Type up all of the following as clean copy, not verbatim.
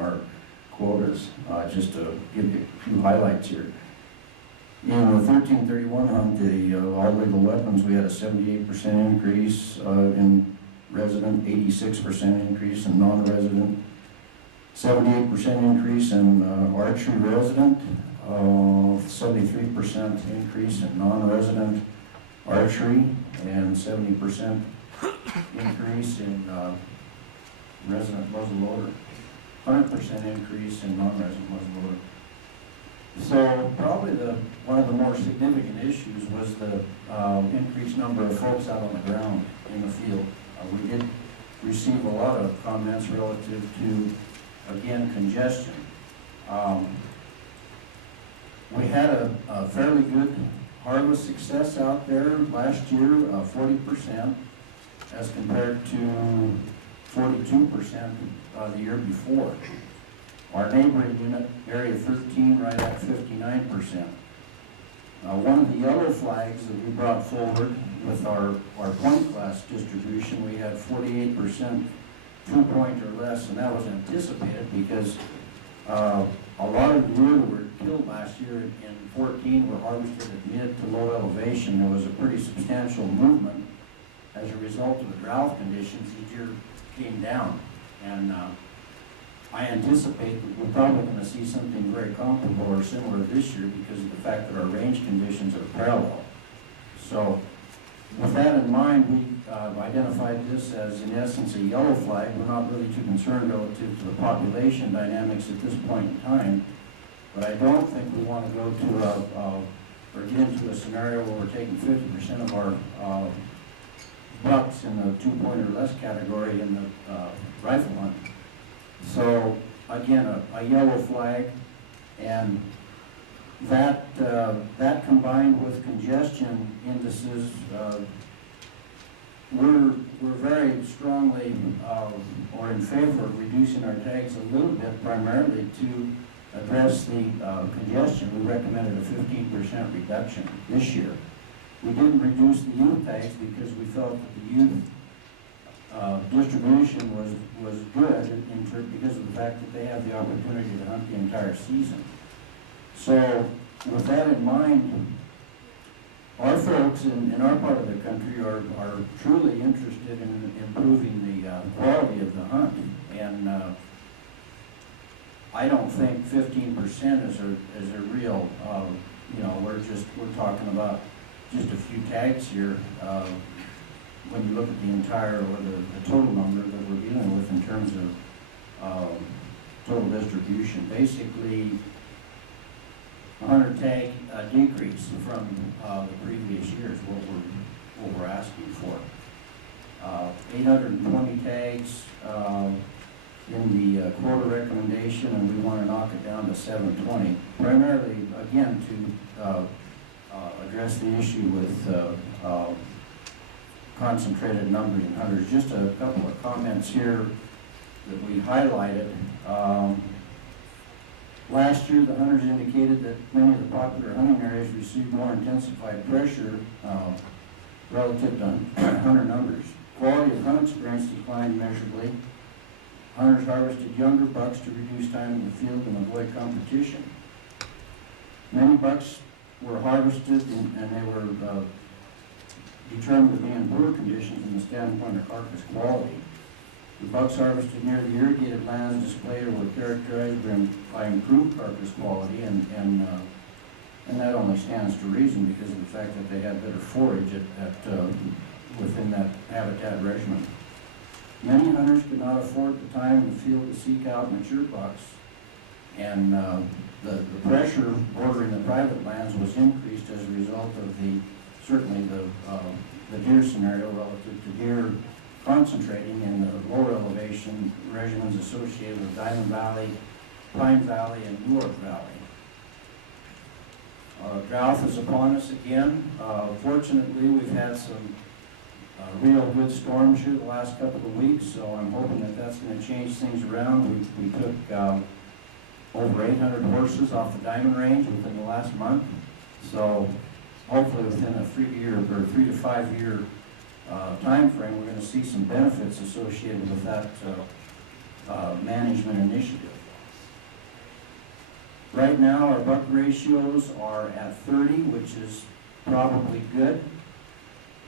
our quotas, just to give you a few highlights here. In the 1331 hunt, the all legal weapons, we had a 78% increase in resident, 86% increase in non-resident, 78% increase in archery resident, 73% increase in non-resident archery, and 70% increase in resident muzzleloader, 100% increase in non-resident muzzleloader. So probably one of the more significant issues was the increased number of folks out on the ground in the field. We did receive a lot of comments relative to, again, congestion. We had a fairly good harvest success out there last year, 40%, as compared to 42% the year before. Our neighboring unit, area 13, right at 59%. One of the yellow flags that we brought forward with our point class distribution, we had 48% 2-point or less, and that was anticipated because a lot of the deer that were killed last year in 14 were harvested at mid to low elevation. There was a pretty substantial movement as a result of the drought conditions. The deer came down, and I anticipate that we're probably going to see something very comparable or similar this year because of the fact that our range conditions are parallel. So with that in mind, we identified this as, in essence, a yellow flag. We're not really too concerned relative to the population dynamics at this point in time, but I don't think we want to go to or get into a scenario where we're taking 50% of our bucks in the 2-point or less category in the rifle hunt. So again, a yellow flag, and that combined with congestion indices, we're very strongly or in favor of reducing our tags a little bit, primarily to address the congestion. We recommended a 15% reduction this year. We didn't reduce the youth tags because we felt that the youth distribution was good because of the fact that they have the opportunity to hunt the entire season. So with that in mind, our folks in our part of the country are truly interested in improving the quality of the hunt, and I don't think 15% is a real, we're talking about just a few tags here. When you look at the entire or the total number that we're dealing with in terms of total distribution, basically 100 tag decrease from the previous years, what we're asking for. 820 tags in the quota recommendation, and we want to knock it down to 720, primarily again to address the issue with concentrated numbers in hunters. Just a couple of comments here that we highlighted. Last year, the hunters indicated that many of the popular hunting areas received more intensified pressure relative to hunter numbers. Quality of hunt experience declined measurably. Hunters harvested younger bucks to reduce time in the field and avoid competition. Many bucks were harvested and they were determined to be in poor conditions from the standpoint of carcass quality. The bucks harvested near the irrigated lands displayed or were characterized by improved carcass quality, and that only stands to reason because of the fact that they had better forage within that habitat regimen. Many hunters could not afford the time in the field to seek out mature bucks, and the pressure bordering the private lands was increased as a result of certainly the deer scenario relative to deer concentrating in the lower elevation regimens associated with Diamond Valley, Pine Valley, and Newark Valley. Drought is upon us again. Fortunately, we've had some real good storms here the last couple of weeks, so I'm hoping that that's going to change things around. We took over 800 horses off the Diamond Range within the last month, so hopefully within a 3 to 5 year time frame, we're going to see some benefits associated with that management initiative. Right now, our buck ratios are at 30, which is probably good.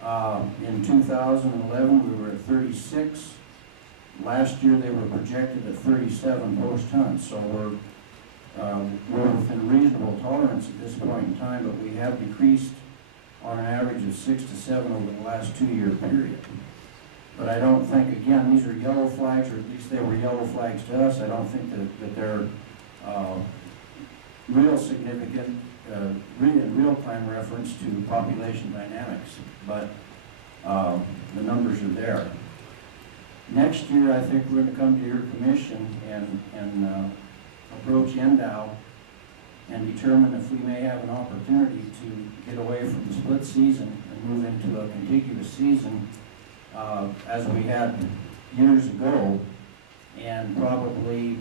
In 2011, we were at 36. Last year, they were projected at 37 post-hunt, so we're within reasonable tolerance at this point in time, but we have decreased on an average of 6 to 7 over the last 2-year period. But I don't think, again, these are yellow flags, or at least they were yellow flags to us. I don't think that they're real significant, real-time reference to population dynamics, but the numbers are there. Next year, I think we're going to come to your commission and approach NDOW and determine if we may have an opportunity to get away from the split season and move into a contiguous season as we had years ago, and probably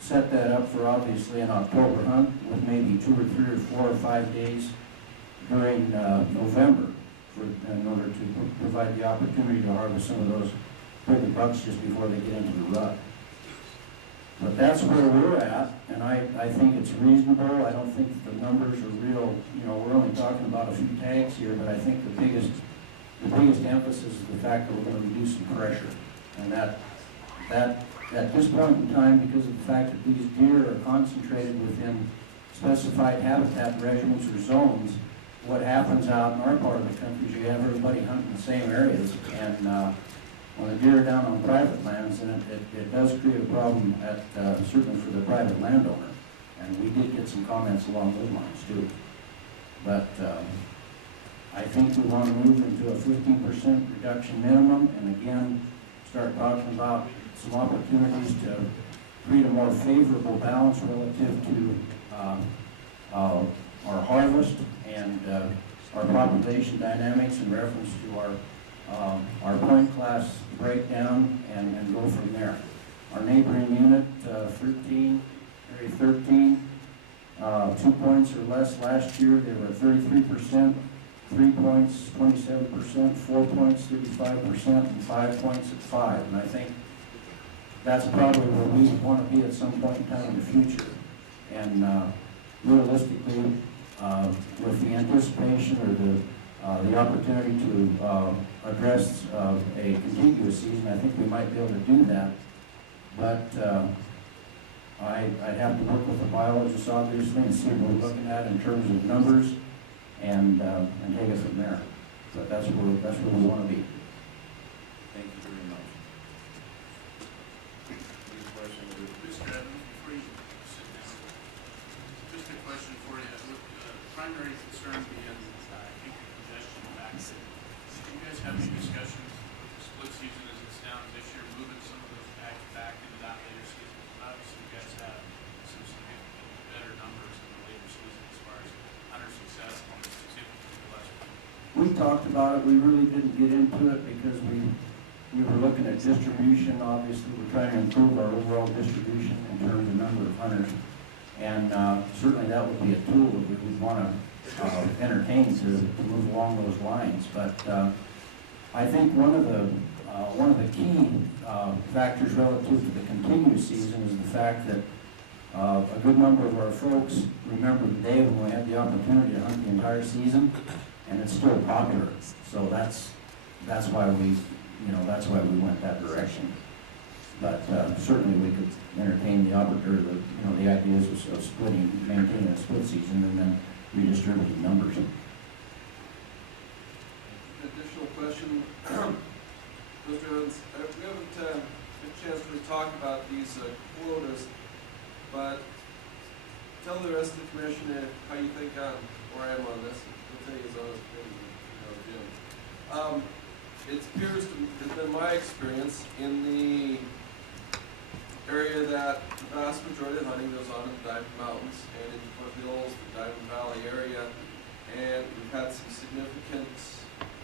set that up for obviously an October hunt with maybe 2 or 3 or 4 or 5 days during November in order to provide the opportunity to harvest some of those bigger bucks just before they get into the rut. But that's where we're at, and I think it's reasonable. I don't think that the numbers are real. You know, we're only talking about a few tags here, but I think the biggest emphasis is the fact that we're going to reduce some pressure, and that at this point in time, because of the fact that these deer are concentrated within specified habitat regimens or zones, what happens out in our part of the country is you have everybody hunting the same areas, and when the deer are down on private lands, then it does create a problem certainly for the private landowner, and we did get some comments along those lines too. But I think we want to move into a 15% reduction minimum, and again, start talking about some opportunities to create a more favorable balance relative to our harvest and our population dynamics in reference to our point class breakdown and go from there. Our neighboring unit, 13, 2 points or less last year, they were at 33%, 3 points, 27%, 4 points, 35%, and 5 points at 5. And I think that's probably where we want to be at some point in time in the future. And realistically, with the anticipation or the opportunity to address a contiguous season, I think we might be able to do that. But I'd have to work with the biologists, obviously, and see what we're looking at in terms of numbers, and take it from there. But that's where we want to be. Thank you very much. Any questions? Mr. Evans, before you sit down, just a question for you. With primary concern being, I think, the congestion back. Did you guys have any discussions with the split season as it stands this year, moving some of those tags back into that later season? Obviously, you guys have some significantly better numbers in the later season as far as hunter success and significantly less. We talked about it. We really didn't get into it because we were looking at distribution. Obviously, we're trying to improve our overall distribution in terms of number of hunters. And certainly that would be a tool that we would want to entertain to move along those lines. But I think one of the key factors relative to the continuous season is the fact that a good number of our folks remember the day when we had the opportunity to hunt the entire season, and it's still popular. So that's why we went that direction. But certainly we could entertain the opportunity, the ideas of maintaining a split season and then redistributing numbers. Additional question, Mr. Evans. We haven't had a chance to talk about these quotas, but tell the rest of the commission how you think where I am on this. I'll tell you as honest as Jim. It appears to have been my experience in the area that the vast majority of hunting goes on in the Diamond Mountains and in the foothills, the Diamond Valley area, and we've had some significant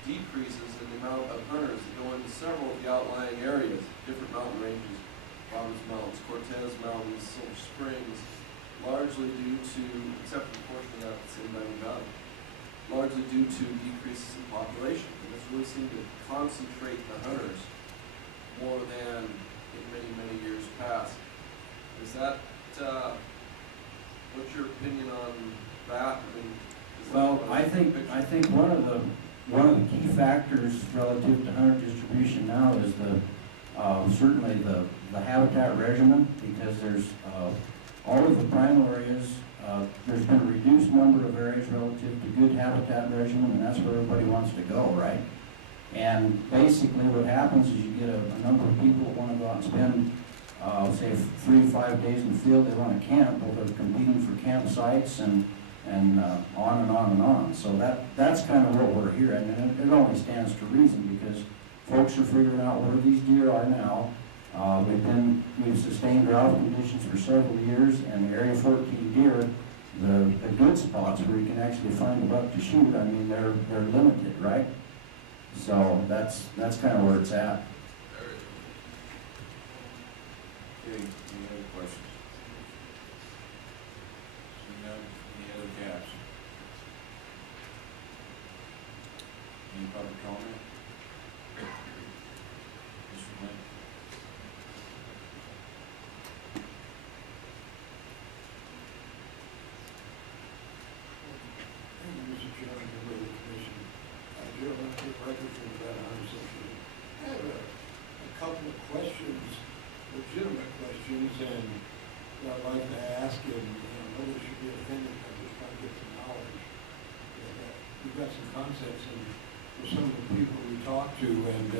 decreases in the amount of hunters that go into several of the outlying areas, different mountain ranges, Roberts Mountains, Cortez Mountains, Silver Springs, largely due to, except for the portion of that that's in Diamond Valley, largely due to decreases in population. And it's really seemed to concentrate the hunters more than in many, many years past. Does that what's your opinion on that? I mean, is Well, that I think one of the key factors relative to hunter distribution now is certainly the habitat regimen, because there's all of the primal areas, there's been a reduced number of areas relative to good habitat regimen, and that's where everybody wants to go, right? And basically what happens is you get a number of people that want to go out and spend, say 3 to 5 days in the field. They want to camp, well, they're competing for campsites and on and on and on. So that's kind of what we're here, and it only stands to reason, because folks are figuring out where these deer are now. We've sustained drought conditions for several years, and the Area 14 deer, the good spots where you can actually find a buck to shoot, I mean, they're limited, right? So that's kind of where it's at. Okay, any other questions? Seeing none, any other gaps? Any public comment? Mr. Lynn? Thank you, Mr. Chairman, member of the commission. Joe, I'm the record for the Hunter Association. I have a couple of questions, legitimate questions, and I'd like to ask, and nobody should be offended. I'm just trying to get some knowledge. We've got some concepts, and for some of the people we talked to, and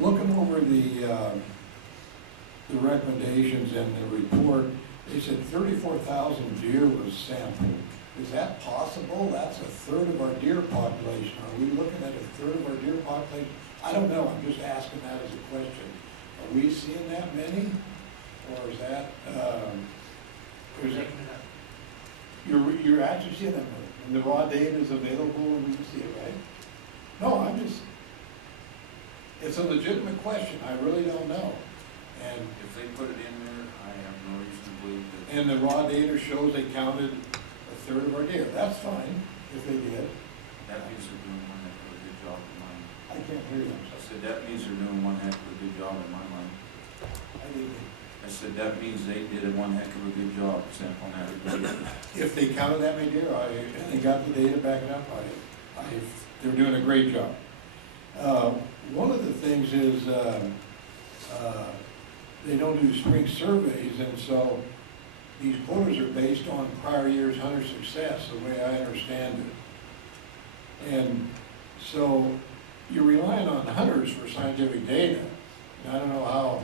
looking over the recommendations and the report, they said 34,000 deer was sampled. Is that possible? That's a third of our deer population. Are we looking at a third of our deer population? I don't know. I'm just asking that as a question. Are we seeing that many? Or is that, you're actually seeing that many? And the raw data is available and we can see it, right? No, it's a legitimate question. I really don't know. And If they put it in there, I have no reason to believe that. and the raw data shows they counted a third of our deer. That's fine if they did. That means they're doing one heck of a good job in my mind. I can't hear you. I said, that means they're doing one heck of a good job in my mind. I didn't. I said, that means they did one heck of a good job sampling everybody. If they counted that many deer, and they got the data backing up, they're doing a great job. One of the things is they don't do spring surveys, and so these quotas are based on prior year's hunter success, the way I understand it. And so you're relying on hunters for scientific data, and I don't know how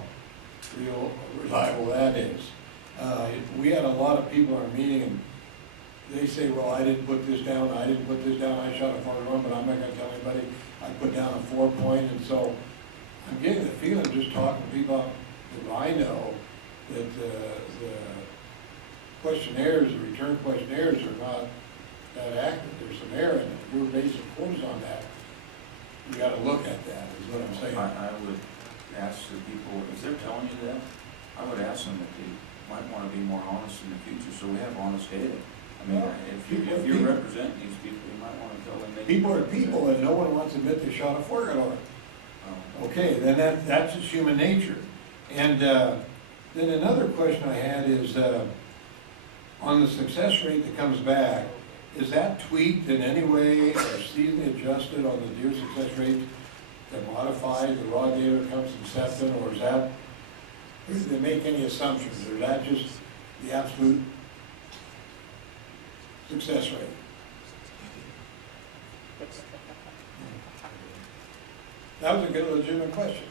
reliable that is. We had a lot of people in our meeting, and they say, well, I didn't put this down, I shot a pronghorn, but I'm not gonna tell anybody. I put down a 4-point, and so I'm getting the feeling, just talking to people that I know, that the questionnaires, the return questionnaires are not that accurate. There's some error in it. We're basing quotas on that. We gotta look at that, is what I'm saying. I would ask the people, if they're telling you that, I would ask them if they might want to be more honest in the future, so we have honest data. I mean, Well, if you're representing these people, you might want to tell them. People are people, and no one wants to admit they shot a pronghorn. Okay, then that's just human nature. And then another question I had is, on the success rate that comes back, is that tweaked in any way or seasonally adjusted on the deer success rate to modify the raw data that comes from septum, or do they make any assumptions, or is that just the absolute success rate? That was a good, legitimate question.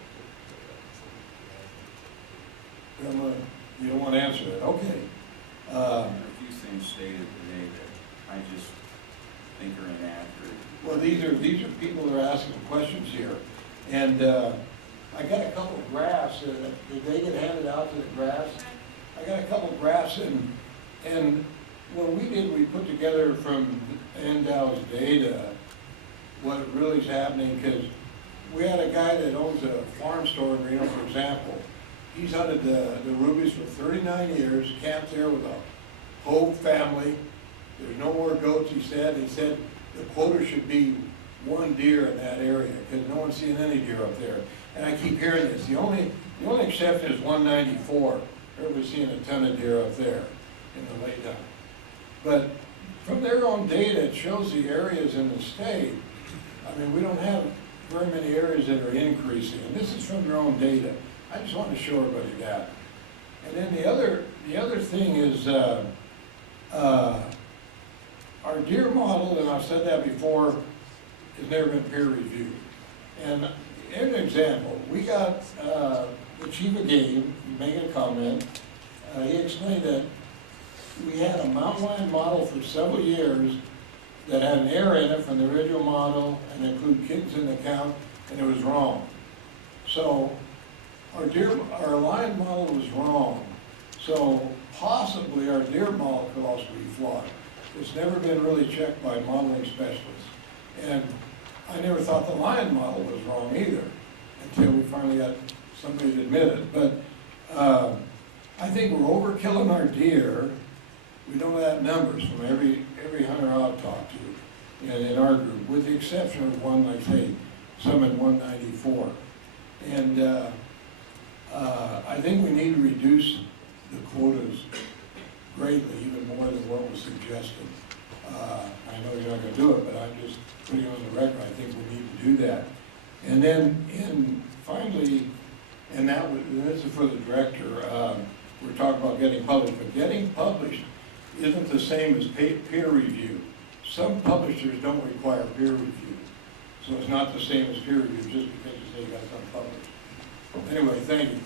You don't want to answer that, okay. There are a few things stated today that I just think are inaccurate. Well, these are people that are asking questions here, and I got a couple of graphs. Did they get handed out to the graphs? I got a couple of graphs, and what we put together from NDOW's data what really is happening, because we had a guy that owns a farm store in Reno, for example. He's hunted the rubies for 39 years, camped there with a whole family. There's no more goats, he said. He said the quota should be 1 deer in that area, because no one's seeing any deer up there. And I keep hearing this. The only exception is 194. everybody's seeing a ton of deer up there in the late hunt. But from their own data, it shows the areas in the state. I mean, we don't have very many areas that are increasing, and this is from their own data. I just want to show everybody that. And then the other thing is our deer model, and I've said that before, has never been peer reviewed. And an example, we got the chief of game making a comment. He explained that we had a mountain lion model for several years that had an error in it from the original model and include kittens in the count, and it was wrong. So our lion model was wrong. So possibly our deer model could also be flawed. It's never been really checked by modeling specialists. And I never thought the lion model was wrong either until we finally got somebody to admit it. But I think we're overkilling our deer. We don't have numbers from every hunter I've talked to in our group, with the exception of one, like say, some in 194. And I think we need to reduce the quotas greatly, even more than what was suggested. I know you're not going to do it, but I'm just putting on the record, I think we need to do that. And then finally, and this is for the director, we're talking about getting published, but getting published isn't the same as peer review. Some publishers don't require peer review, so it's not the same as peer review just because you say you got something published. Anyway, thank you.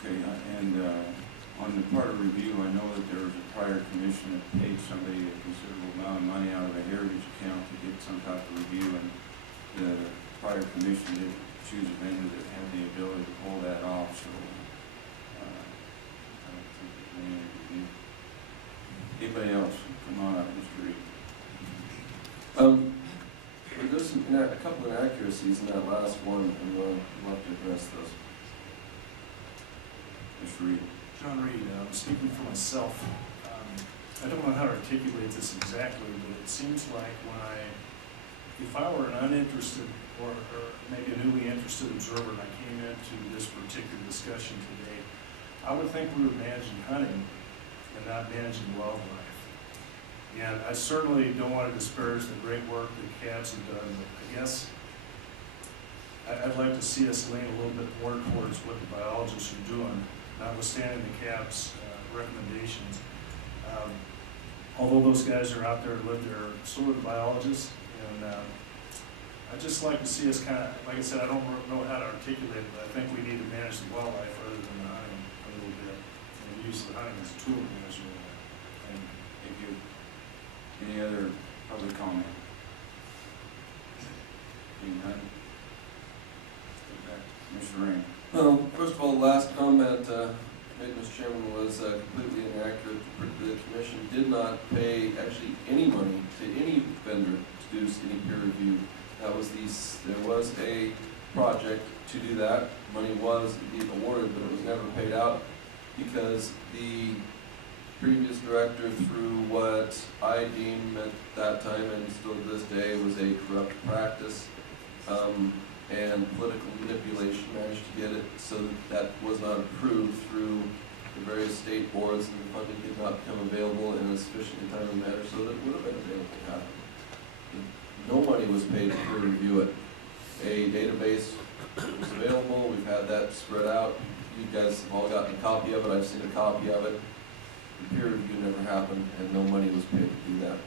Okay, and on the part of review, I know that there was a prior commission that paid somebody a considerable amount of money out of a heritage account to get some type of review, and the prior commission did choose a vendor that had the ability to pull that off, so I don't think there's any review. Anybody else? Come on up, Mr. Reed. There's a couple of inaccuracies in that last one, and we'll have to address those. Mr. Reed. John Reed, speaking for myself, I don't know how to articulate this exactly, but it seems like if I were an uninterested or maybe a newly interested observer and I came into this particular discussion today, I would think we were managing hunting and not managing wildlife. And I certainly don't want to disparage the great work that CABS have done, but I guess I'd like to see us lean a little bit more towards what the biologists are doing, notwithstanding the CABS recommendations. Although those guys are out there to live there, so are the biologists, and I'd just like to see us kind of, like I said, I don't know how to articulate it, but I think we need to manage the wildlife rather than the hunting a little bit, and use the hunting as a tool to manage the wildlife. Thank you. Any other public comment? Being none? Mr. Rain. First of all, the last comment made, Mr. Chairman, was completely inaccurate. The commission did not pay actually any money to any vendor to do any peer review. There was a project to do that. Money was indeed awarded, but it was never paid out because the previous director, through what I deemed at that time and still to this day was a corrupt practice, and political manipulation, managed to get it so that was not approved through the various state boards, and the funding did not become available in a sufficiently timely manner so that it would have been available to happen. No money was paid to peer review it. A database was available, we've had that spread out. You guys have all gotten a copy of it, I've seen a copy of it. The peer review never happened, and no money was paid to do that.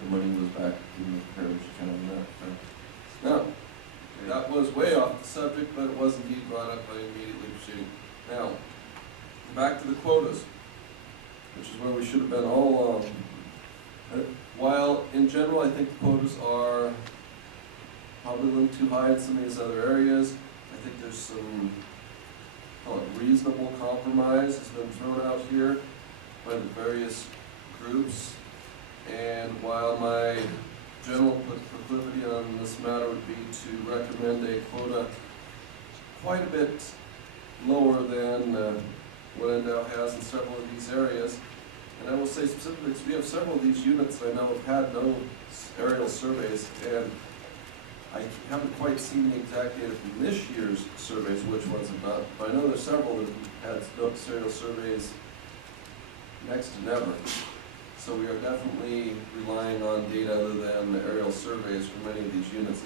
The money was back in the heritage account and that. Now, that was way off the subject, but it was indeed brought up by immediately pursuing. Now, back to the quotas, which is where we should have been all along. While in general I think the quotas are probably a little too high in some of these other areas, I think there's some reasonable compromise has been thrown out here by the various groups. And while my general proclivity on this matter would be to recommend a quota quite a bit lower than what Endow has in several of these areas. And I will say specifically, because we have several of these units that I know have had no aerial surveys, and I haven't quite seen the exact data from this year's surveys, which ones have not, but I know there's several that have had serial surveys next to never. So we are definitely relying on data other than the aerial surveys for many of these units.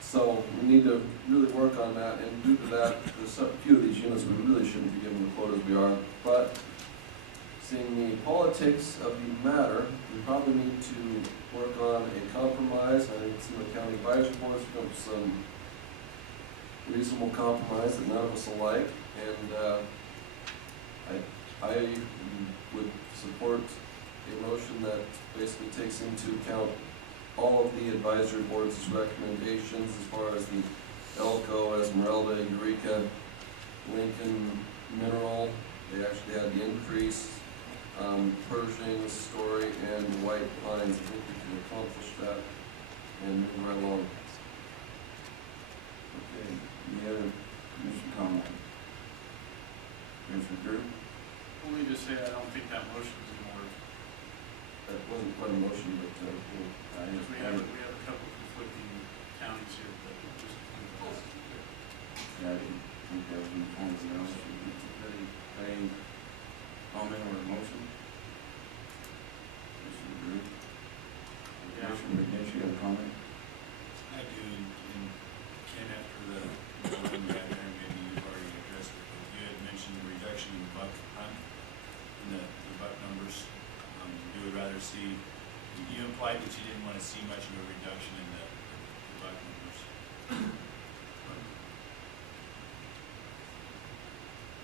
So we need to really work on that, and due to that, there's a few of these units we really shouldn't be given the quotas we are. But seeing the politics of the matter, we probably need to work on a compromise. I think some of the county advisory boards come to some reasonable compromise that none of us will like, and I would support a motion that basically takes into account all of the advisory board's recommendations as far as the Elko, Esmeralda, Eureka, Lincoln, Mineral. They actually had the increase, Pershing, Story, and White Pines. I think we can accomplish that and move right along. Okay, any other commission comment? Commissioner Drew? Only to say I don't think that motion is in order, That wasn't quite a motion, but because we have a couple conflicting counties here, but just. Yeah, I didn't think that was in the form of a motion. Any comment or a motion? Commissioner Drew? Yeah. Commissioner McNish, you got a comment? I do, and Ken, after the one guy there, maybe you've already addressed it, but you had mentioned the reduction in the buck hunt, in the buck numbers. You would rather see, you implied that you didn't want to see much of a reduction in the buck numbers.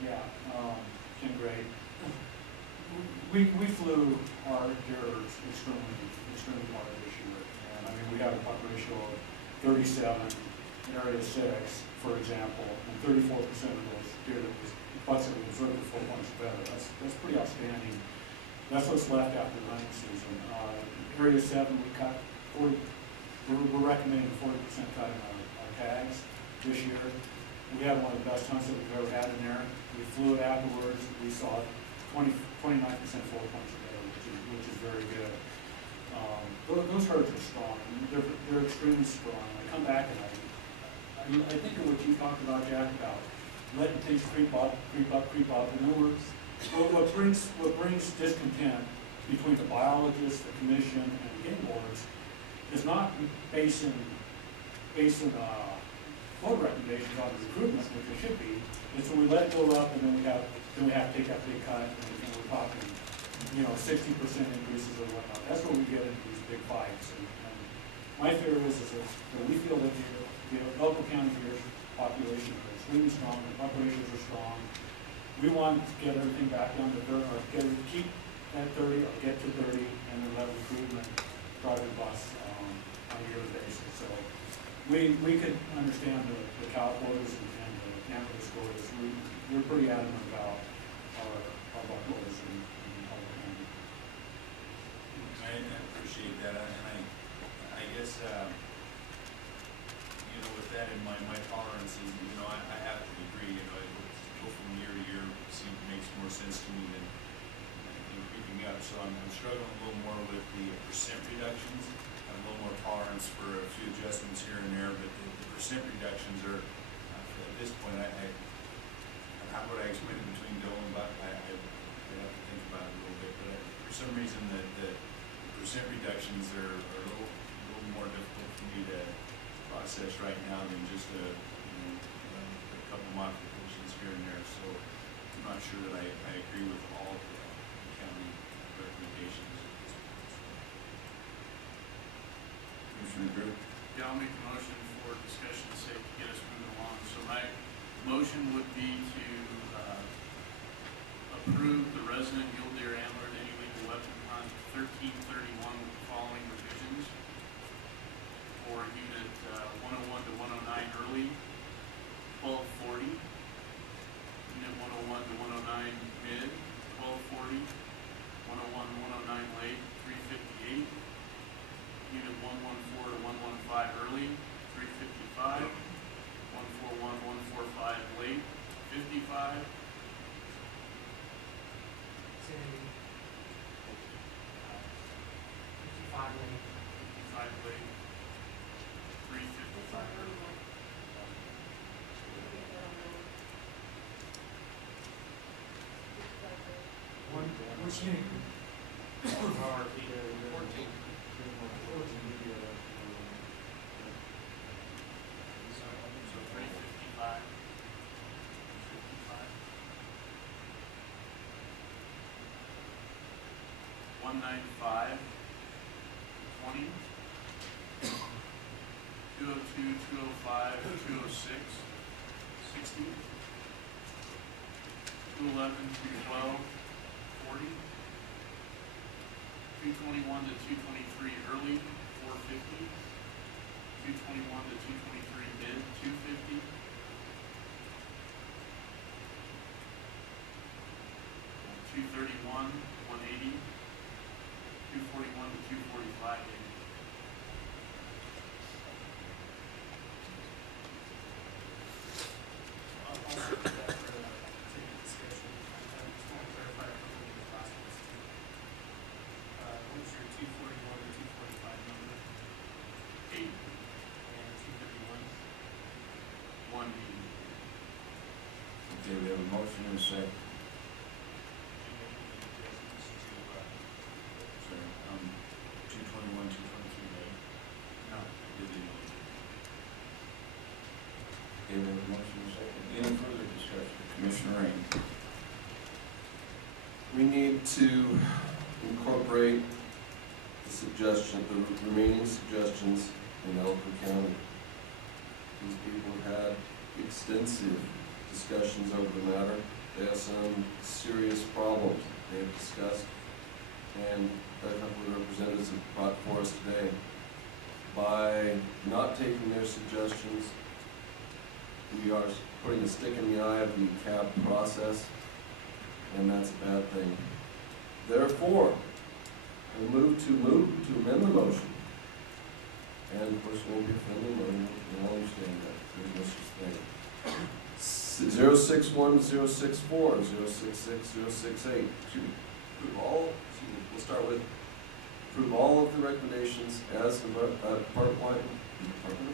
Yeah, Ken Gray. We flew our deer extremely hard this year, and I mean, we have a buck ratio of 37 in area 6, for example, and 34% of those deer that was bucks that we observed were 4 points better. That's pretty outstanding. That's what's left after the hunting season. Area 7, we cut 40. We're recommending 40% cut in our tags this year. We had one of the best hunts that we've ever had in there. We flew it afterwards. We saw 29% 4 points better, which is very good. Those herds are strong. They're extremely strong. I come back and I think of what you talked about, Jack, about letting things creep up. In other words, what brings discontent between the biologists, the commission, and the game boards is not basing board recommendations on the recruitment, which it should be. And so we let it go up, and then we have to take that big cut, and we're talking, 60% increases or whatnot. That's where we get into these big fights. And my fear is that we feel that the local county deer population is extremely strong, the populations are strong. We want to get everything back down to 30, or keep at 30, or get to 30, and then let recruitment drive the bus on a yearly basis. So we could understand the cow quotas and the antler quotas. We're pretty adamant about our buck quotas in public county. I appreciate that, and I guess, with that in mind, my tolerance is, I have to agree, go from year to year makes more sense to me than creeping up. So I'm struggling a little more with the percent reductions. I have a little more tolerance for a few adjustments here and there, but the percent reductions are, at this point, how would I explain it between doe and buck? I have to think about it a little bit, but for some reason the percent reductions are a little more difficult for me to process right now than just a couple modifications here and there. So I'm not sure that I agree with all of the county recommendations at this point. Commissioner Drew? Yeah, I'll make a motion for discussion's sake to get us moving along. So my motion would be to approve the resident mule deer antler any legal weapon hunt 1331 with the following revisions. For unit 101 to 109 early, 1240. Unit 101 to 109 mid, 1240. 101 to 109 late, 358. Unit 114 to 115 early, 355. 141, 145 late, 55. So 355. 195, 20, 202, 205, 206, 60, 211, 212, 40, 221 to 223 early, 450, 221 to 223 mid, 250, 231, 180, 241 to 245, I'll also put that for taking discussion. I just want to clarify a couple of the last ones too. What was your 241 to 245 number? 8, And 231? 180. Okay, we have a motion and a second. Sorry, 221, 223, right? No. Did you? Okay, we have a motion and a second. Any further discussion? Commissioner Rain. We need to incorporate the suggestion, the remaining suggestions in Elko County. These people have had extensive discussions over the matter. They have some serious problems they have discussed, and a couple of representatives have brought for us today. By not taking their suggestions, we are putting a stick in the eye of the CAB process, and that's a bad thing. Therefore, I move to amend the motion. And of course, it won't be a friendly motion, you'll understand that, there's no such thing. 061, 064, 066, 068. We'll start with approve all of the recommendations as the Department of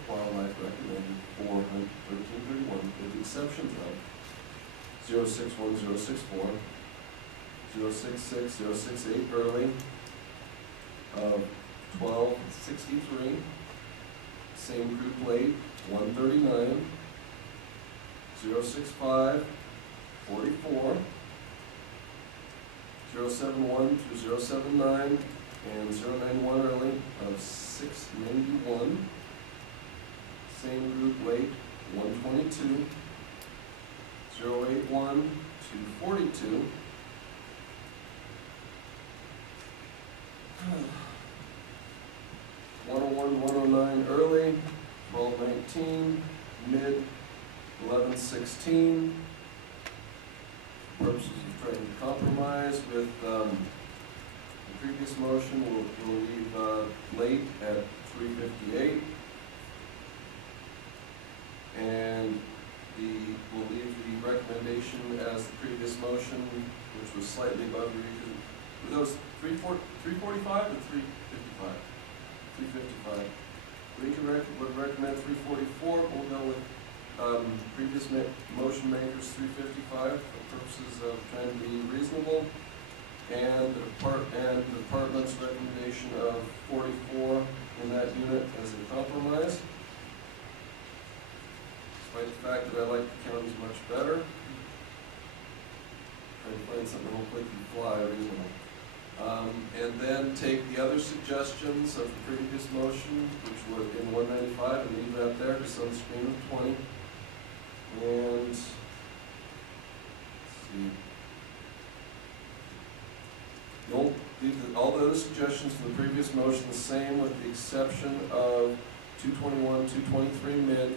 Wildlife recommended for 1331, with the exceptions of 061, 064, 066, 068 early, 1263, same group late, 139, 065, 44, 071 through 079, and 091 early of 691, same group late, 122, 081 to 42, 101, 109 early, 1219, mid, 1116. Purposes of trying to compromise with the previous motion, we'll leave late at 358. And we'll leave the recommendation as the previous motion, which was slightly above were those 345 and 355? 355. We would recommend 344, but we'll go with previous motion makers 355 for purposes of trying to be reasonable, and the department's recommendation of 44 in that unit as a compromise. Despite the fact that I like the counties much better, trying to find something hopefully can fly reasonable. And then take the other suggestions of the previous motion, which were in 195, and leave that there, just on the screen of 20. And let's see. Leave all the other suggestions from the previous motion the same, with the exception of 221, 223 mid.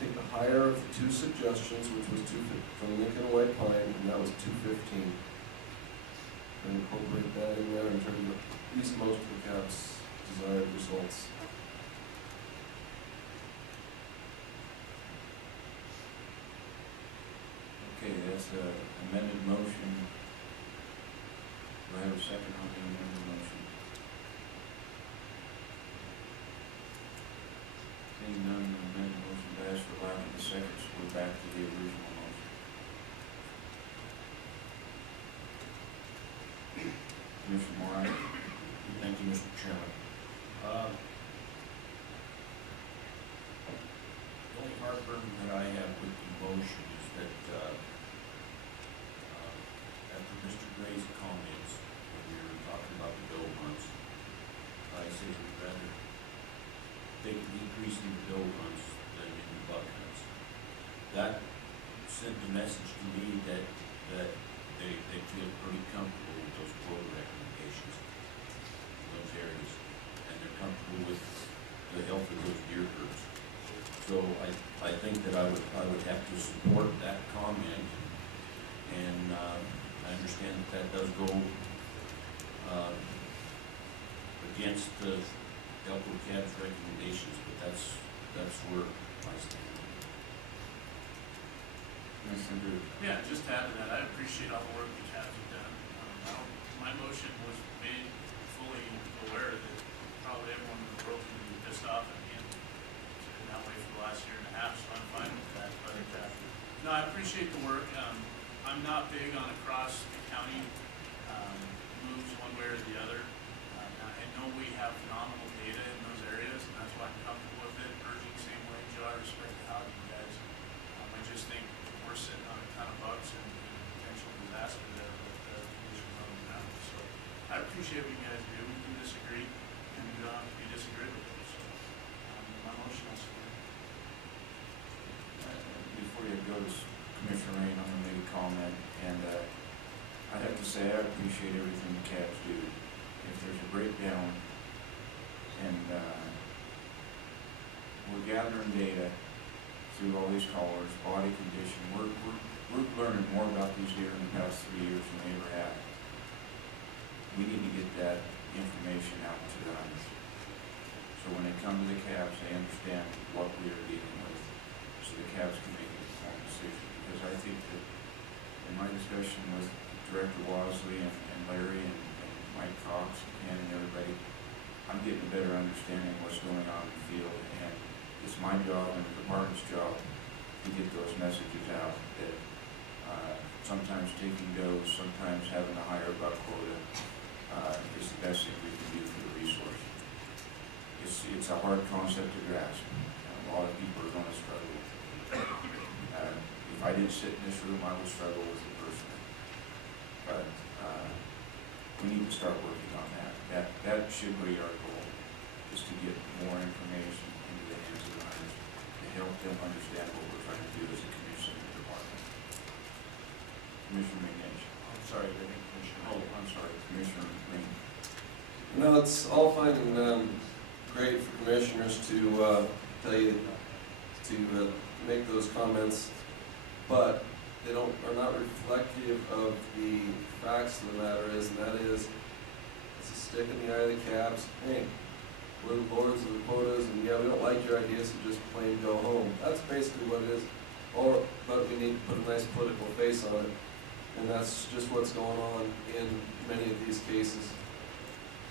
Take the higher of the two suggestions, which was 250 from Lincoln and White Pine, and that was 215. And incorporate that in there in terms of at least most of the CAP's desired results. Okay, that's an amended motion. Do I have a second on the amended motion? Seeing none, the amended motion passed for lack of the second, so we're back to the original motion. doe hunts than in the buck hunts. That sent the message to me that they feel pretty comfortable with those quota recommendations in those areas, and they're comfortable with the health of those deer herds. So I think that I would have to support that comment, and I understand that does go against the Elko Cab's recommendations, but that's where I stand. Commissioner Drew. Yeah, just to add to that, I appreciate all the work the cabs have done. My motion was made fully aware that probably everyone in the world is going to be pissed off at me, and it's been that way for the last year and a half, so I'm fine with that. But no, I appreciate the work. I'm not big on across the county moves one way or the other. I know we have phenomenal data in those areas, and that's why I'm comfortable with it. Urging same way, Joe, I respect the how you guys. I just think we're sitting on a ton of bucks and potential disaster there with the conditions on the ground. So I appreciate what you guys do. We can disagree, and we don't have to be disagreeable. So my motion is Before you go to Commissioner Rain, I'm gonna make a comment, and I have to say, I appreciate everything the cabs do. If there's a breakdown, and we're gathering data through all these callers, body condition, we're learning more about these deer in the past 3 years than we ever have. We need to get that information out to the hunters. So when they come to the cabs, they understand what we are dealing with, so the cabs can make an informed decision. Because I think that in my discussion with Director Wasley and Larry and Mike Cox and Ken and everybody, I'm getting a better understanding of what's going on in the field, and it's my job and the department's job to get those messages out that sometimes taking does, sometimes having a higher buck quota is the best thing we can do for the resource. It's a hard concept to grasp, and a lot of people are going to struggle. If I didn't sit in this room, I would struggle with it personally. But we need to start working on that. That should be our goal, is to get more information into the hands of the hunters to help them understand what we're trying to do as a commission and department. Commissioner McNish. I'm sorry, I think Commissioner. Oh, I'm sorry, Commissioner Green. No, it's all fine and great for commissioners to tell you to make those comments, but they are not reflective of the facts of the matter is, and that is, it's a stick in the eye of the cabs. Hey, we're the lords of the quotas, and yeah, we don't like your ideas, so just plain go home. That's basically what it is. But we need to put a nice political face on it, and that's just what's going on in many of these cases.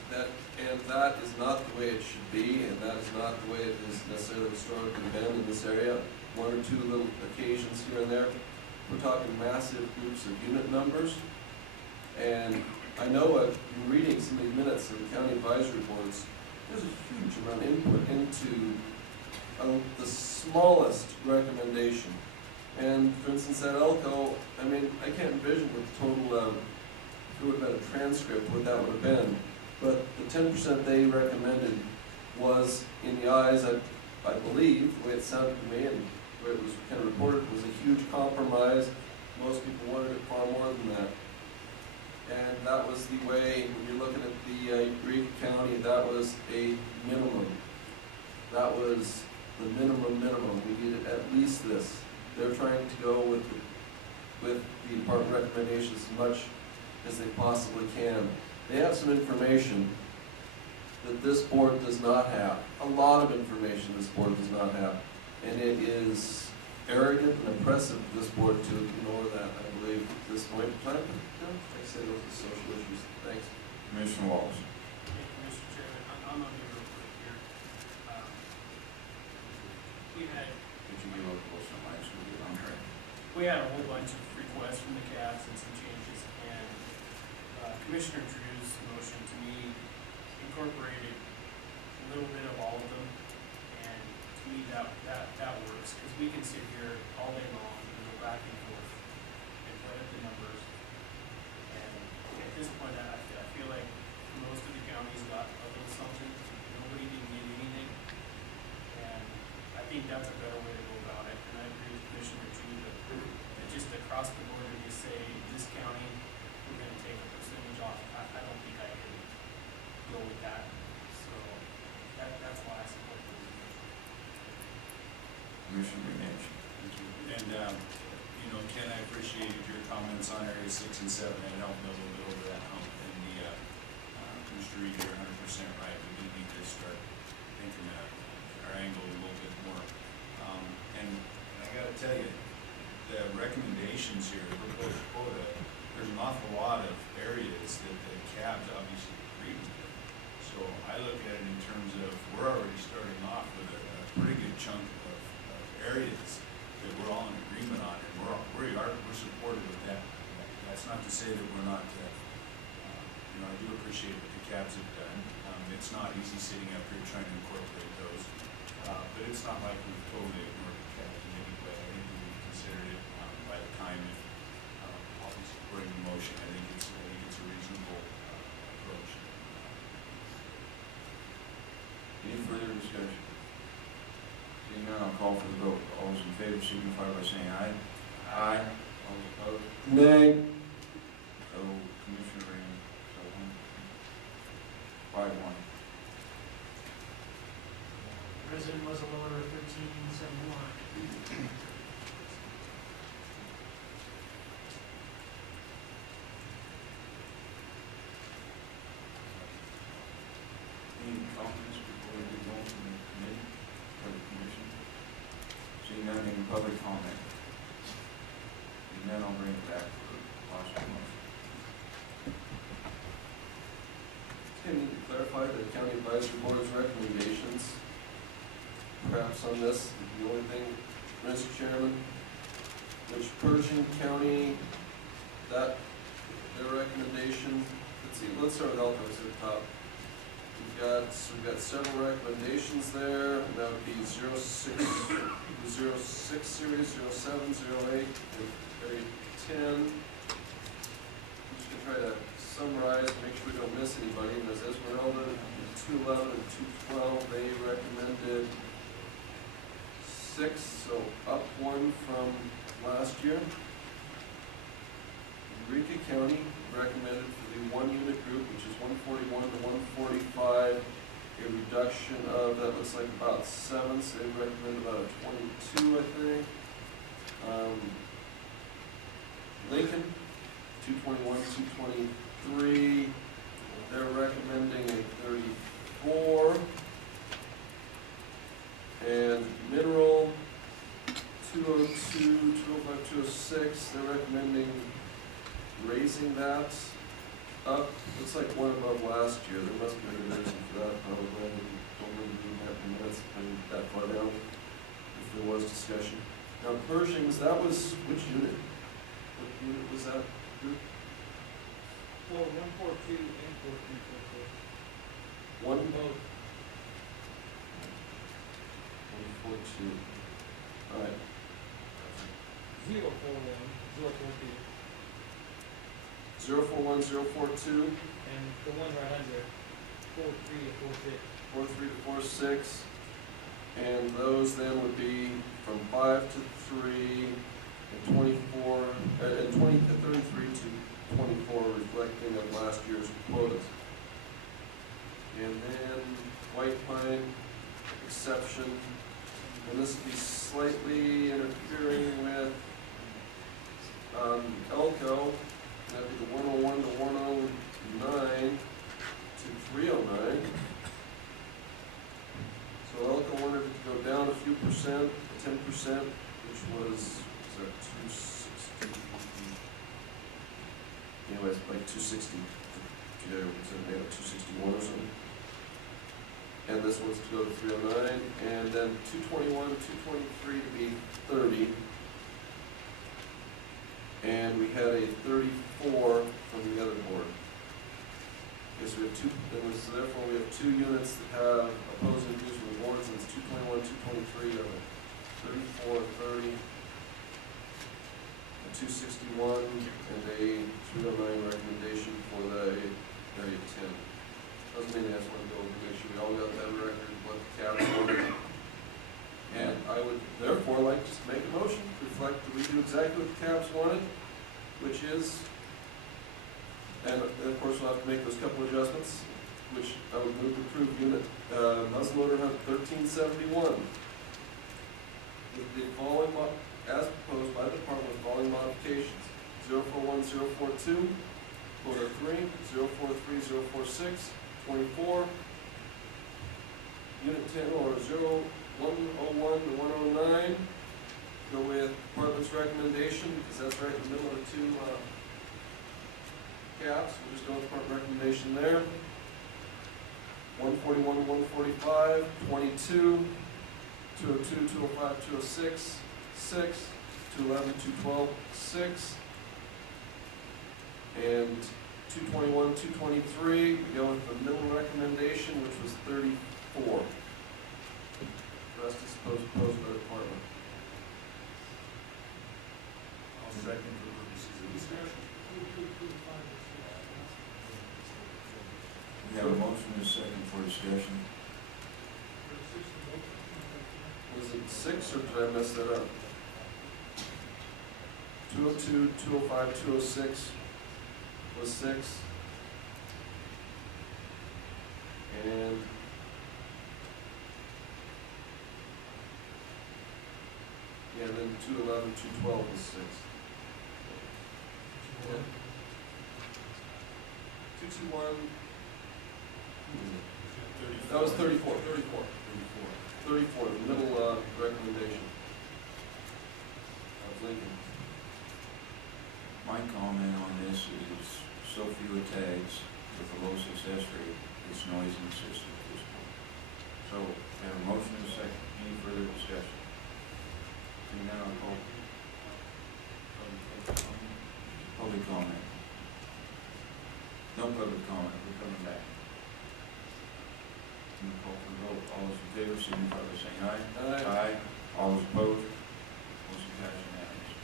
That is not the way it should be, and that is not the way it is necessarily historically been in this area. One or two little occasions here and there. We're talking massive groups of unit numbers, and I know I've been reading some of the minutes of the county advisory boards. There's a huge amount of input into the smallest recommendation. And for instance, at Elko, I mean, I can't envision what the total, if it would have been a transcript, what that would have been. But the 10% they recommended was, in the eyes, I believe, the way it sounded to me, and the way it was kind of reported, was a huge compromise. Most people wanted it far more than that. And that was the way, when you're looking at the Greek County, that was a minimum. That was the minimum. We needed at least this. They're trying to go with the department recommendations as much as they possibly can. They have some information that this board does not have. A lot of information this board does not have. And it is arrogant and oppressive to this board to ignore that, I believe, at this point in time. Like I said, those are social issues. Thanks. Commissioner Wallace. Mr. Chairman, I'm on here real quick here. We had Could you give up close to mic so we get on track? a whole bunch of requests from the cabs and some changes, and Commissioner Drew's motion to me incorporated a little bit of all of them, and to me that works, because we can sit here all day long and go back and forth and put up the numbers, and at this point I feel like most of the counties got a little something, nobody didn't get anything, and across the board and just say, this county, we're gonna take a percentage off. I don't think I can go with that, so that's why I support the resolution. Commissioner Nash. And, you know, Ken, I appreciated your comments on area 6 and 7, and helped me a little bit over that hump. And Mr. Reed, you're 100% right, we do need to start thinking our angle a little bit more. And I gotta tell you, the recommendations here, the proposed quota, there's an awful lot of areas that the cabs obviously agree with. So I look at it in terms of, we're already starting off with a pretty good chunk of areas that we're all in agreement on, and we're supportive of that. That's not to say that we're not, you know, I do appreciate what the cabs have done. It's not easy sitting up here trying to incorporate those, but it's not like we've totally ignored the cabs in any way. I think we've considered it by the time, and I'll be supporting the motion. I think it's a reasonable approach. Any further discussion? Seeing none, I'll call for the vote. All those in favor signify by saying aye. Aye. All those opposed? Nay. So, Commissioner Rand, so 5-1. President was a lower of 1371. Any comments before we move on from the committee or the commission? Seeing none, any public comment? Seeing none, I'll bring it back for last motion. I need to clarify the county advisory board's recommendations, perhaps on this, the only thing, Mr. Chairman, which Pershing County, that, their recommendation, let's start with Elko at the top. We've got several recommendations there, and that would be 06 series, 07, 08, and area 10. I'm just gonna try to summarize, make sure we don't miss anybody. And as Esmeralda, 211 and 212, they recommended 6, so up 1 from last year. Eureka County recommended for the 1-unit group, which is 141 to 145, a reduction of, that looks like about 7, so they recommend about a 22, I think. Lincoln, 221, 223, they're recommending a 34. And Mineral, 202, 205, 206, they're recommending raising that up. Looks like 1 above last year. There must be a reason for that, probably. Don't really do that in minutes, that far down, if there was discussion. Now Pershing's, that was, which unit? What unit was that group? Well, 142 and 1444. One, Both. 142. All right. 041, 042. 041, 042, And the one right under, 43 to 46. 43 to 46. And those then would be from 5 to 3, and 24, and 20 to 33 to 24, reflecting of last year's quotas. And then White Pine, exception, and this would be slightly interfering with Elko, that'd be the 101 to 109 to 309. So Elko wanted it to go down a few percent, 10%, which was that 260? Anyways, like 260, yeah, so maybe 261 or something. And this one's to go to 309, and then 221, 223 to be 30. And we had a 34 from the other board. Okay, so we have so therefore we have 2 units that have opposing views from the boards, and it's 221, 223, of 34, 30, a 261, and a 309 recommendation for the area 10. Doesn't mean I just want to go and make sure we all got that record, what the caps were. And I would therefore like to make a motion to reflect that we do exactly what the cabs wanted, which is, and of course we'll have to make those couple adjustments, which I would move to approve unit, muzzleloader hunt 1371. With the following, as proposed by the department with following modifications: 041042, quota 3, 043046, 24, unit 10 or 0101 to 109. Go with department's recommendation, because that's right in the middle of the two caps. We'll just go with department recommendation there. 141, 145, 22, 202, 205, 206, 6, 211, 212, 6, and 221, 223. We go with the middle recommendation, which was 34. The rest is proposed by the department. I'll second for purposes of discussion. We have a motion and a second for discussion. Was it 6 or did I mess that up? 202, 205, 206 was 6. And yeah, then 211, 212 was 6. Yeah. 221. That was 34. 34, the middle recommendation of Lincoln. My comment on this is so few tags with a low success rate, it's noise in the system at this point. So, we have a motion and a second. Any further discussion? Seeing none, I'll call. Public comment. No public comment, we're coming back. We'll call for the vote. All those in favor, signify by saying aye. Aye. All those opposed? Motion passed unanimously.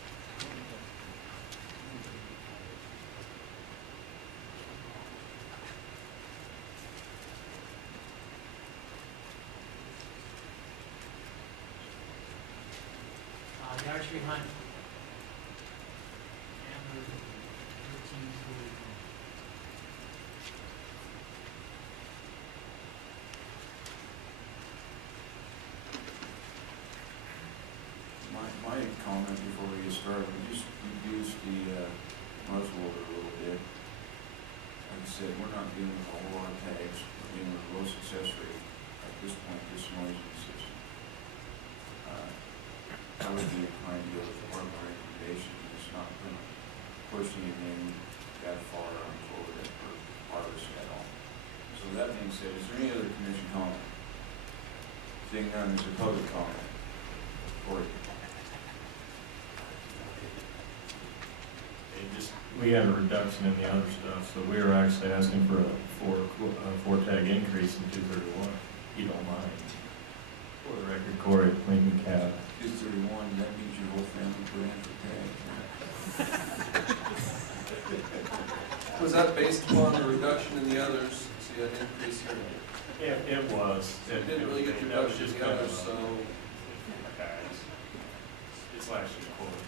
The archery hunt. And the 13 school. My comment before we get started, we just reduced the muzzleloader a little bit. Like I said, we're not dealing with a whole lot of tags, we're dealing with a low success rate. At this point, this noise in the system. I would be inclined to go with the department recommendation, it's not going to push anything that far on quota or harvest at all. So that being said, is there any other commission comment? Seeing none, is there public comment? Corey? We had a reduction in the other stuff, so we were actually asking for a four tag increase in 231. You don't mind. For the record, Corey, Lincoln County. 231, that means your whole family put in for tags. Was that based upon the reduction in the others? So you had an increase here. It was. You didn't really get the That was reduction in just the kind of others, so. It's last year's quote.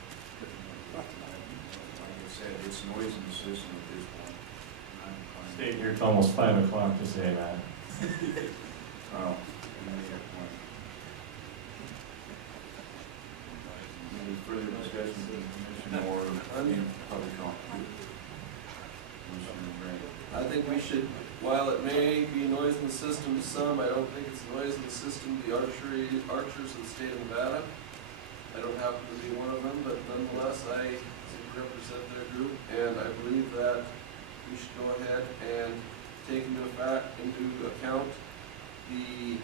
Like I said, it's noise in the system at this point. I'm inclined- Stayed here till almost 5 o'clock to say that. Well, you make your point. Any further discussion from the commission or any public comment? Commissioner Grant. I think we should, while it may be noise in the system to some, I don't think it's noise in the system to the archers of the state of Nevada. I don't happen to be one of them, but nonetheless, I represent their group, and I believe that we should go ahead and take into account the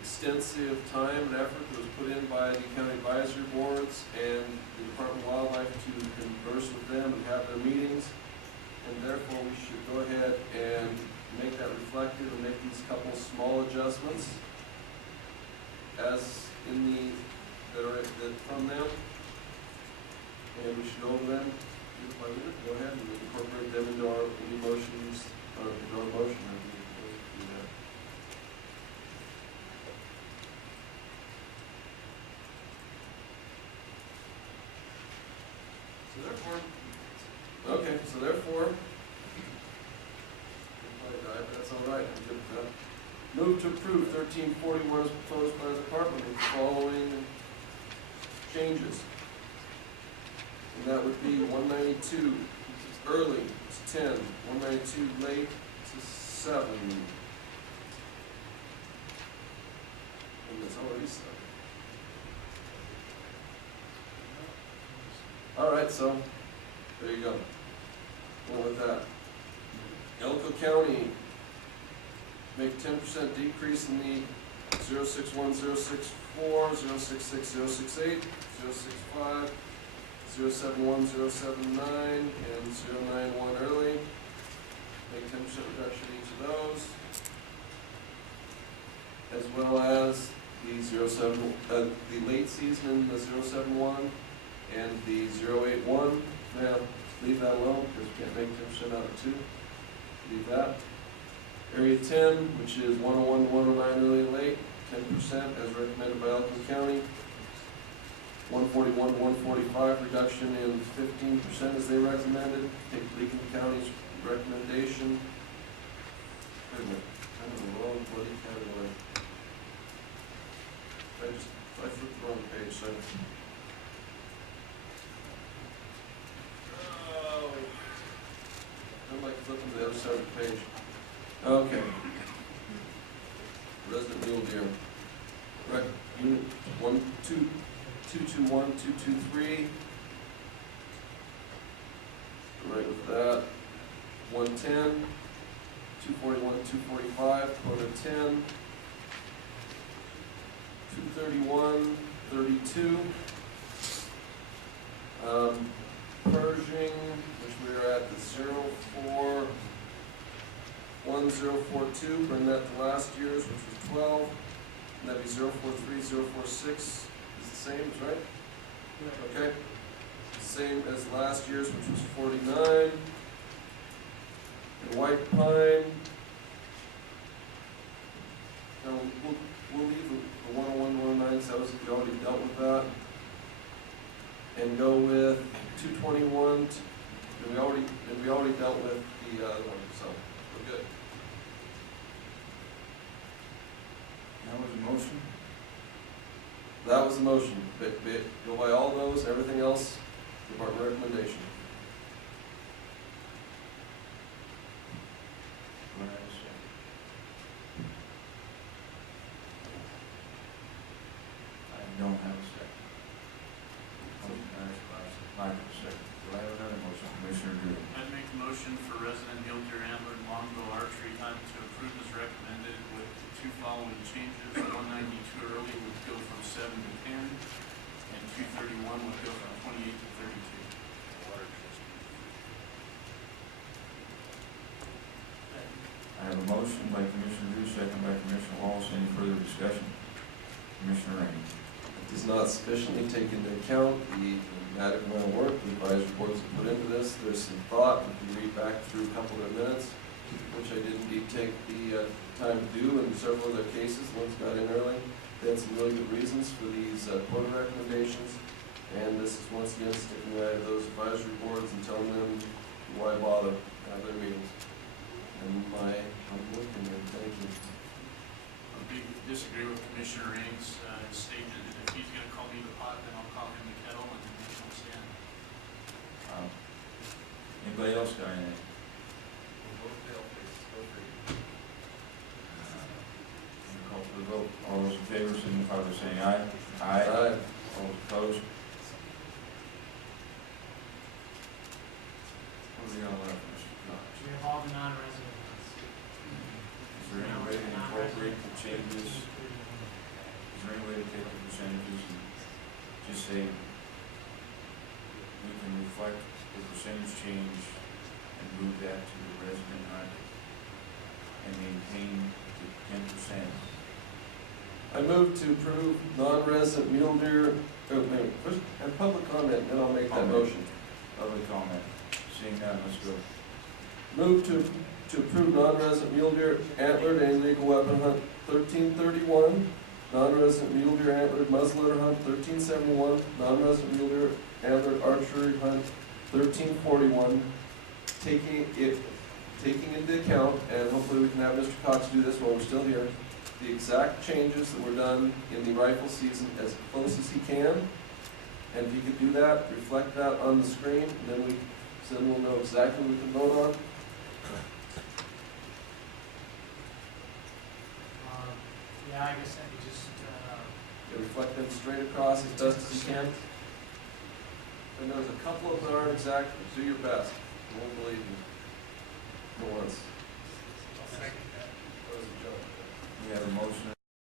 extensive time and effort that was put in by the county advisory boards and the Department of Wildlife to converse with them and have their meetings. And therefore, we should go ahead and make that reflected and make these couple small adjustments as in the, that from them. And we should go over them, unit by unit, go ahead and incorporate them into our, any motions, or into our motion, and we do that. Okay, so therefore, that's all right, I'm good with that. Move to approve 1341 as proposed by the department with the following changes. And that would be 192 early to 10, 192 late to 7. And it's already 7. All right, so there you go. Go with that. Elko County, make 10% decrease in the 061064, 066068, 065, 071079, and 091 early. Make 10% reduction in each of those. As well as the the late season in the 071 and the 081. Now, leave that alone because we can't make 10% out of 2. Leave that. Area 10, which is 101 to 109 early and late, 10% as recommended by Elkins County. 141 to 145, reduction in 15% as they recommended. Take Lincoln County's recommendation. Wait a minute, I'm in the wrong bloody category. I flipped the wrong page, so. Oh. I'm like flipping to the other side of the page. Okay. Resident mule deer. Right, unit 221, 223. Right with that. 110, 241, 245, quota 10. 231, 32. Pershing, which we are at the 041042, bring that to last year's, which was 12. And that'd be 043, 046 is the same, right? Okay. Same as last year's, which was 49. And white pine. Now we'll leave the 101, 109, so we already dealt with that. And go with 221. And we already dealt with the other one, so we're good. That was a motion? That was the motion. Go by all those, everything else, department recommendation. Do I have a second? I don't have a second. Motion passed by Michael, second. Do I have another motion? Commissioner Drew. I'd make a motion for resident mule deer antler and longbow archery hunt to approve as recommended with the 2 following changes. 192 early would go from 7 to 10, and 231 would go from 28 to 32. I have a motion by Commissioner Drew, second by Commissioner Wallace. Any further discussion? Commissioner Rainey. It does not sufficiently take into account the dramatic amount of work the advisory boards have put into this. There's some thought. We can read back through a couple of minutes, which I did indeed take the time to do in several other cases. One's got in early. They had some really good reasons for these quota recommendations. And this is once again sticking right to those advisory boards and telling them why bother have their meetings. And I'm looking at, thank you. I disagree with Commissioner Ames. Stated that if he's going to call me the pot, then I'll call him the kettle, and we shall stand. Anybody else got anything? Call for the vote. All those in favor signify by saying aye. Aye. Aye. All those opposed? What do we got left, Mr. Cox? We have all the non-resident ones. Is there any way to incorporate the changes? Is there any way to take the percentages and just say we can reflect the percentage change and move that to the resident hunt and maintain the 10%? I move to approve non-resident mule deer, first have public comment, then I'll make that motion. Public comment. Seeing none, let's go. Move to approve non-resident mule deer antlered and illegal weapon hunt 1331, non-resident mule deer antlered muzzleloader hunt 1371, non-resident mule deer antlered archery hunt 1341, taking into account, and hopefully we can have Mr. Cox do this while we're still here, the exact changes that were done in the rifle season as close as he can. And if he could do that, reflect that on the screen, and then we'll know exactly what we can vote on. Yeah, I guess I could just, Reflect them straight across as best as you can. And there's a couple of them that aren't exact, do your best. I won't believe you. For once.